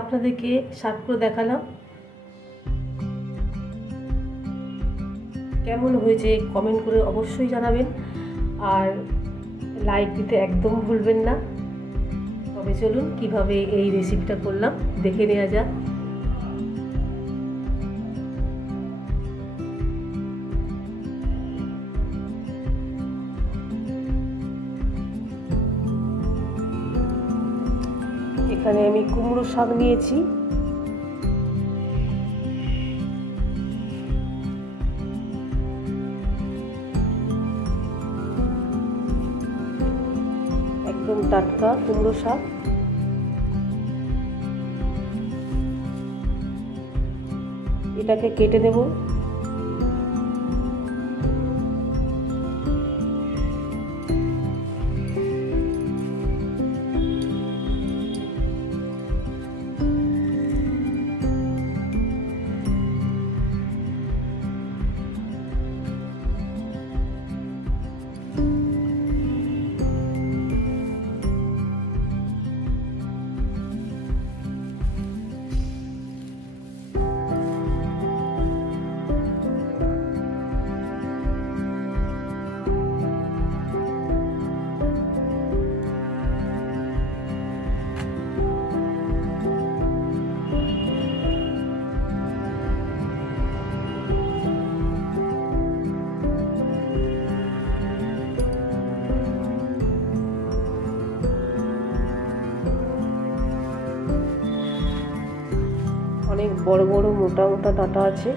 আপনাদেরকে সার্ভ করে দেখালাম। কেমন হয়েছে কমেন্ট করে অবশ্যই জানাবেন, আর লাইক দিতে একদম ভুলবেন না। তবে চলুন কিভাবে এই রেসিপিটা করলাম দেখে নেওয়া যাক। এখানে আমি কুমড়ো শাক নিয়েছি, একদম টাটকা কুমড়ো শাক। এটাকে কেটে নেব। অনেক বড় বড় মোটা মোটা ডাঁটা আছে।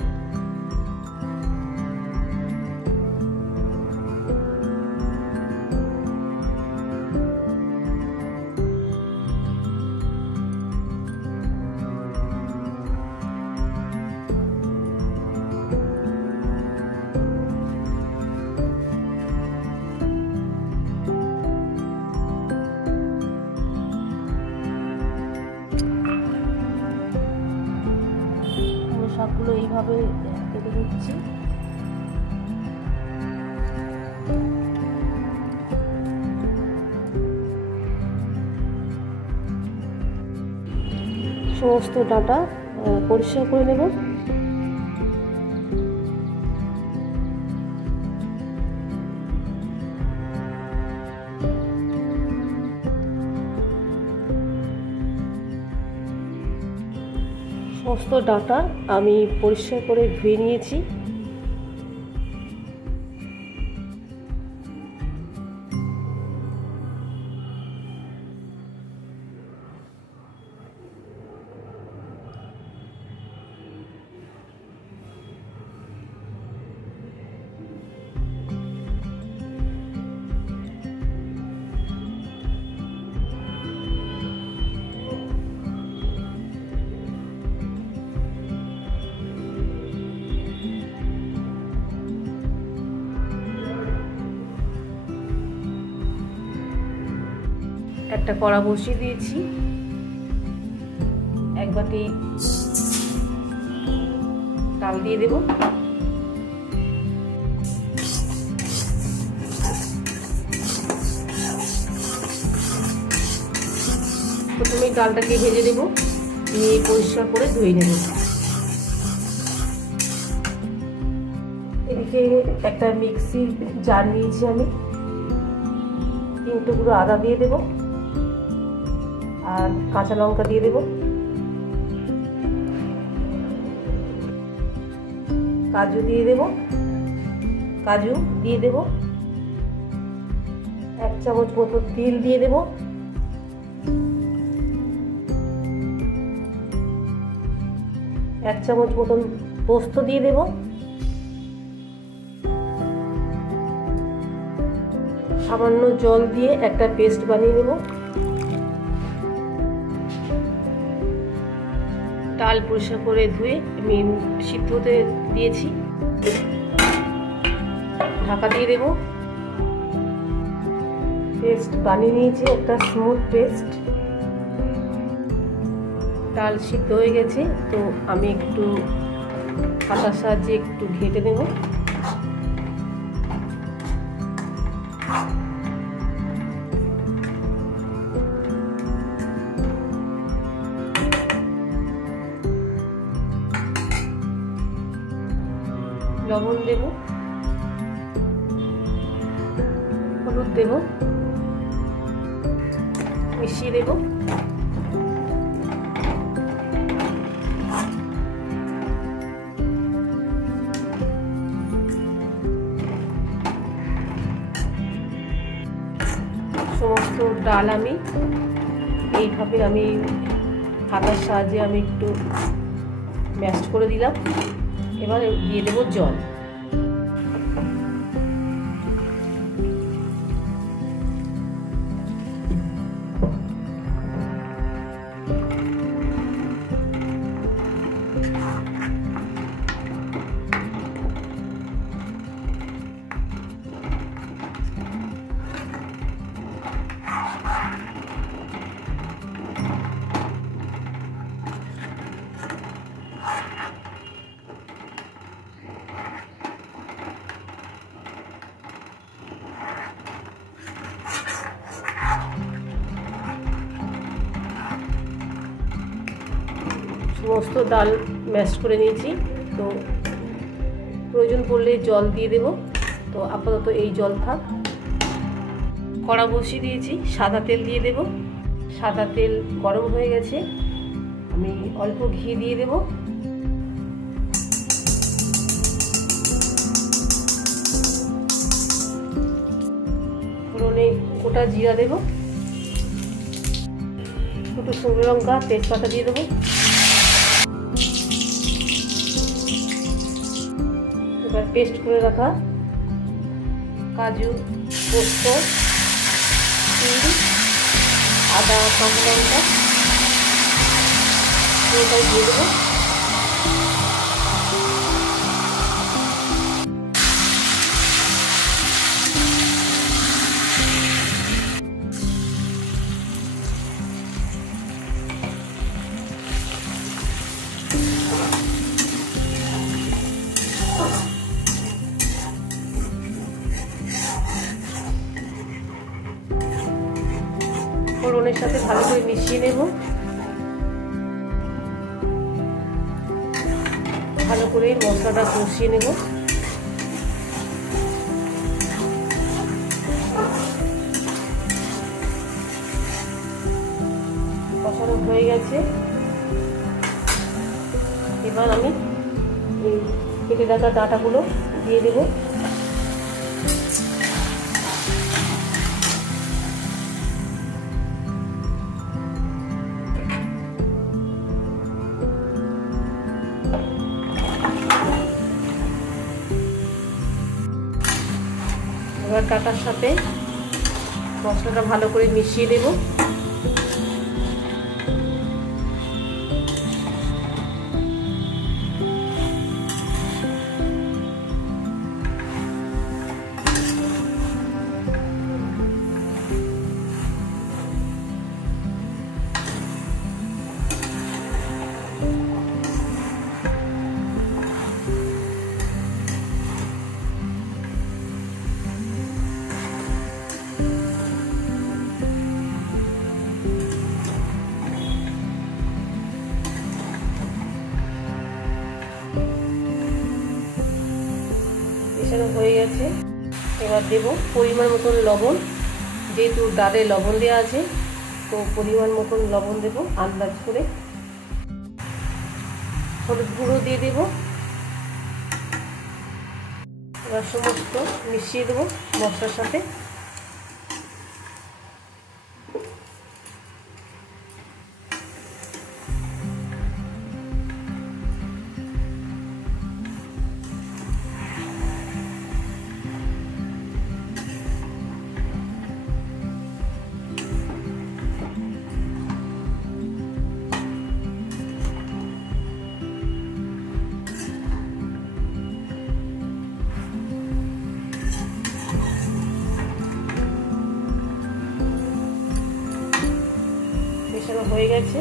শাকগুলো এইভাবে কেটে দিচ্ছি। সমস্ত ডাঁটা পরিষ্কার করে নেব। সমস্ত ডাঁটা আমি পরিষ্কার করে ধুয়ে নিয়েছি। একটা কড়া বসিয়ে দিয়েছি, এক বাটি ডাল দিয়ে দেব। প্রথমে ডালটাকে ভেজে নেব, নিয়ে পরিষ্কার করে ধুয়ে নেব। এদিকে একটা মিক্সির জার নিয়েছি আমি, 3 টুকরো আদা দিয়ে দেব, আর কাঁচা লঙ্কা দিয়ে দেব, কাজু দিয়ে দেব, 1 চামচ মতো তিল দিয়ে দেব, 1 চামচ মতন পোস্ত দিয়ে দেব, সামান্য জল দিয়ে একটা পেস্ট বানিয়ে নেব। ডাল পরিষ্কার করে ধুয়ে আমি সিদ্ধ হতে দিয়েছি, ঢাকা দিয়ে দেব। পেস্ট বানিয়ে নিয়েছি, একটা স্মুথ পেস্ট। ডাল সিদ্ধ হয়ে গেছে, তো আমি একটু কাঁটার সাহায্যে একটু ঘেঁটে নেব। লবণ দেব, হলুদ দেব, মিশিয়ে দেব। সমস্ত ডাল আমি এইভাবে হাতার সাহায্যে আমি একটু ম্যাশ করে দিলাম। এবার দিয়ে দেব জল। সমস্ত ডাল ম্যাশ করে নিয়েছি, তো প্রয়োজন পড়লে জল দিয়ে দেব। তো আপাতত এই জল থাক। কড়া বসিয়ে দিয়েছি, সাদা তেল দিয়ে দেব। সাদা তেল গরম হয়ে গেছে, আমি অল্প ঘি দিয়ে দেব। ফোড়নে গোটা জিরা দেব, দুটো শুকনো লঙ্কা, তেজপাতা দিয়ে দেবো। এবার পেস্ট করে রাখা কাজু, পোস্ত, তিল, আদা, কাঁচা লঙ্কা পুরোটাই দিয়ে দেবো। ফোড়নের সাথে ভালো করে মিশিয়ে নেব। ভালো করে মশলাটা কষিয়ে নেব। কষানো হয়ে গেছে, এবার আমি এই কেটে রাখা ডাঁটাগুলো দিয়ে দেবো। এবার ডাঁটার সাথে মশলাটা ভালো করে মিশিয়ে দেব। হয়ে গেছে, এবার দেব পরিমাণ মতন লবণ। যেহেতু ডালে লবণ দেওয়া আছে, তো পরিমাণ মতন লবণ দেব আন্দাজ করে। হলুদ গুঁড়ো দিয়ে দেব। এবার সমস্ত মিশিয়ে দেব মশলার সাথে। মেশানো হয়ে গেছে,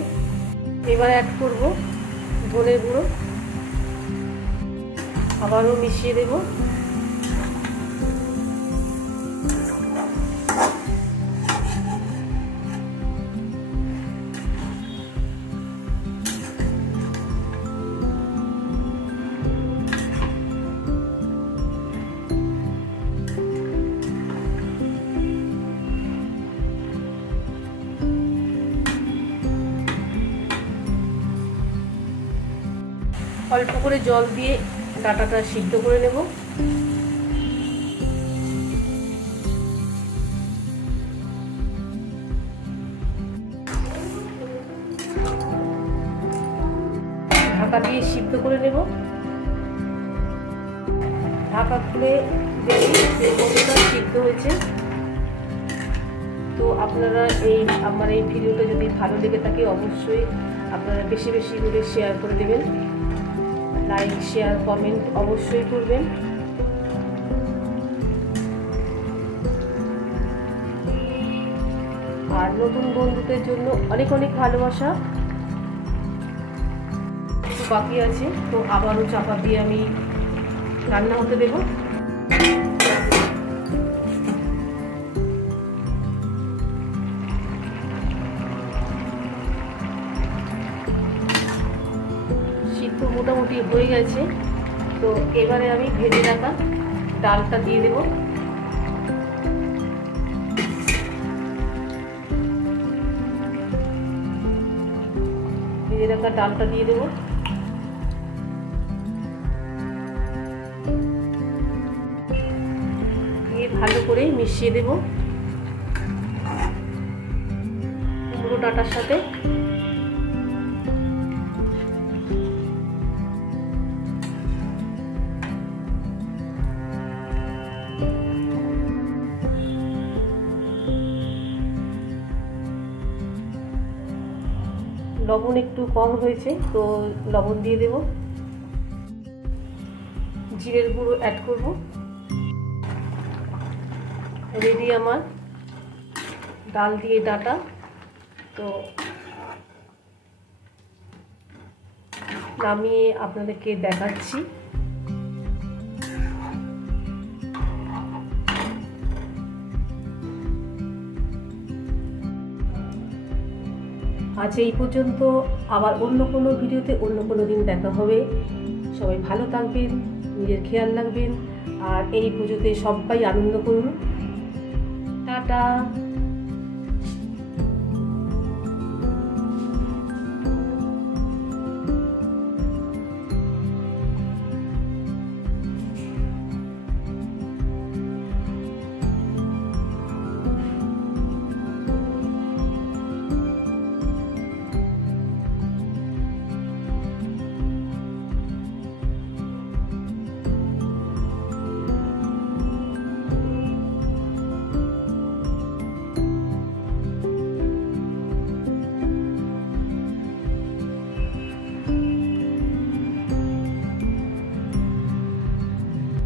এবার অ্যাড করব ধনের গুঁড়ো। আবারও মিশিয়ে দেব। অল্প করে জল দিয়ে ডাঁটাটা সিদ্ধ করে নেব। ঢাকা দিয়ে সিদ্ধ করে নেব। ঢাকা খুলে দেখি কতটা সিদ্ধ হয়েছে। তো আপনারা আমার এই ভিডিওটা যদি ভালো লেগে থাকে অবশ্যই আপনারা বেশি বেশি করে শেয়ার করে দেবেন, লাইক শেয়ার কমেন্ট অবশ্যই করবেন। আর নতুন বন্ধুদের জন্য অনেক অনেক ভালোবাসা। একটু বাকি আছে, তো আবারও চাপা দিয়ে আমি রান্না হতে দেব। সিদ্ধ মোটামুটি হয়ে গেছে, তো এবারে আমি ভেজে রাখা ডালটা দিয়ে দেব। ভেজে রাখা ডালটা দিয়ে দেব। দিয়ে ভালো করে মিশিয়ে দেব কুমড়ো ডাঁটার সাথে। লবণ একটু কম হয়েছে, তো লবণ দিয়ে দেব। জিরের গুঁড়ো অ্যাড করব। রেডি আমার ডাল দিয়ে ডাঁটা। তো নামিয়ে আপনাদেরকে দেখাচ্ছি। আজ এই পর্যন্ত, আবার অন্য কোনো ভিডিওতে অন্য কোনো দিন দেখা হবে। সবাই ভালো থাকবেন, নিজের খেয়াল রাখবেন, আর এই পুজোতে সবাই আনন্দ করুন। টাটা।